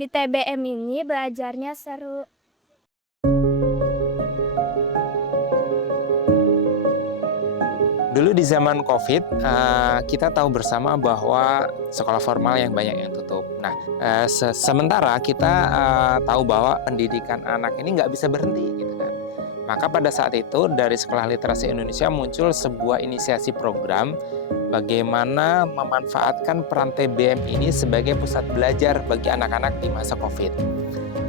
Di TBM ini belajarnya seru. Dulu di zaman COVID, kita tahu bersama bahwa sekolah formal yang banyak yang tutup. Nah, sementara kita tahu bahwa pendidikan anak ini nggak bisa berhenti, gitu kan. Maka pada saat itu dari Sekolah Literasi Indonesia muncul sebuah inisiasi program bagaimana memanfaatkan peran TBM ini sebagai pusat belajar bagi anak-anak di masa COVID.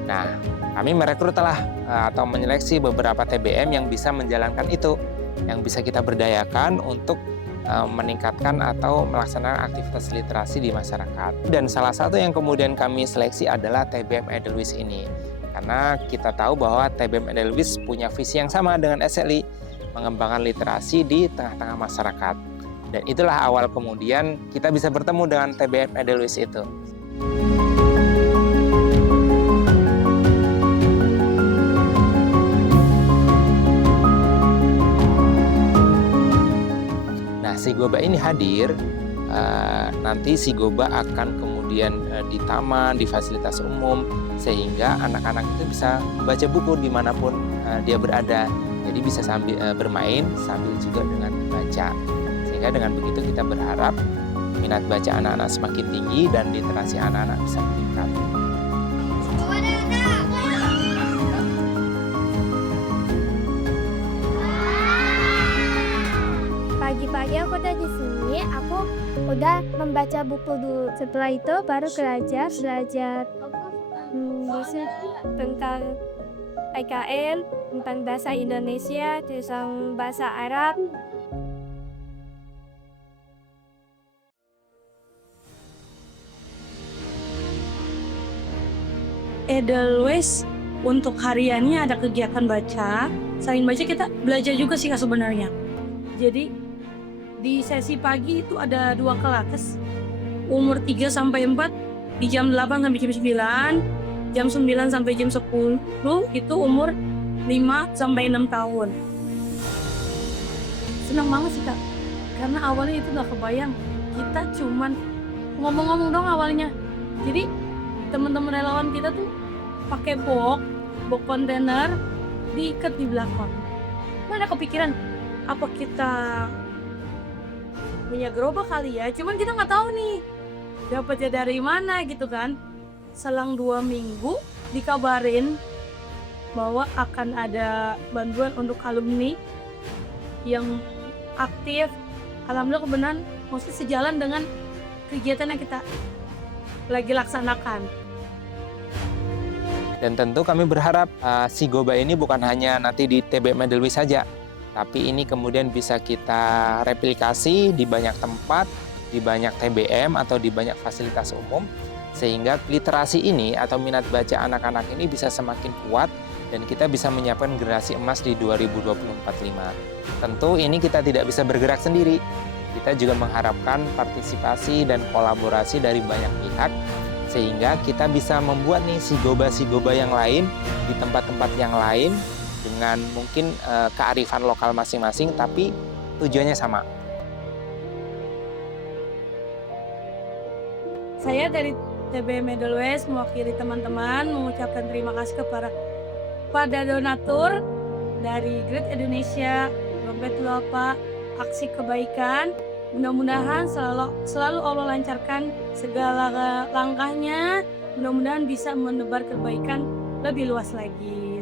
Nah, kami merekrutlah atau menyeleksi beberapa TBM yang bisa menjalankan itu, yang bisa kita berdayakan untuk meningkatkan atau melaksanakan aktivitas literasi di masyarakat. Dan salah satu yang kemudian kami seleksi adalah TBM Edelweiss ini. Karena kita tahu bahwa TBM Edelweiss punya visi yang sama dengan SLI, mengembangkan literasi di tengah-tengah masyarakat. Dan itulah awal kemudian kita bisa bertemu dengan TBM Edelweiss itu. Nah, si Goba ini hadir, nanti si Goba akan kemudian di taman, di fasilitas umum, sehingga anak-anak itu bisa membaca buku dimanapun dia berada. Jadi bisa sambil bermain, sambil juga dengan baca. Sehingga dengan begitu kita berharap minat baca anak-anak semakin tinggi dan literasi anak-anak bisa meningkat. Pagi-pagi aku udah di sini, aku udah membaca buku dulu. Setelah itu baru belajar bisa tentang PKN, tentang bahasa Indonesia, tentang bahasa Arab. Edelweiss untuk hariannya ada kegiatan baca. Selain baca kita belajar juga sih Kak sebenarnya. Jadi di sesi pagi itu ada 2 kelas, umur 3 sampai 4 di jam 8 sampai jam 9, jam 9 sampai jam 10 itu umur 5 sampai 6 tahun. Senang banget sih Kak, karena awalnya itu gak kebayang, kita cuman ngomong-ngomong dong awalnya. Jadi teman-teman relawan kita tuh pakai box kontainer diikat di belakang. Mana kepikiran apa kita punya gerobak kali ya, cuman kita nggak tahu nih dapatnya dari mana gitu kan. Selang 2 minggu dikabarin bahwa akan ada bantuan untuk alumni yang aktif. Alhamdulillah kebenaran maksudnya sejalan dengan kegiatan yang kita lagi laksanakan. Dan tentu kami berharap si Goba ini bukan hanya nanti di TBM Edelweiss saja, tapi ini kemudian bisa kita replikasi di banyak tempat, di banyak TBM atau di banyak fasilitas umum, sehingga literasi ini atau minat baca anak-anak ini bisa semakin kuat dan kita bisa menyiapkan generasi emas di 2024-5. Tentu ini kita tidak bisa bergerak sendiri. Kita juga mengharapkan partisipasi dan kolaborasi dari banyak pihak, sehingga kita bisa membuat nih si Goba yang lain di tempat-tempat yang lain dengan mungkin kearifan lokal masing-masing, tapi tujuannya sama. Saya dari TBM Edelweiss mewakili teman-teman mengucapkan terima kasih kepada donatur dari Great Indonesia, Dompet Duafa, Aksi Kebaikan. Mudah-mudahan selalu Allah lancarkan segala langkahnya. Mudah-mudahan bisa menebar kebaikan lebih luas lagi.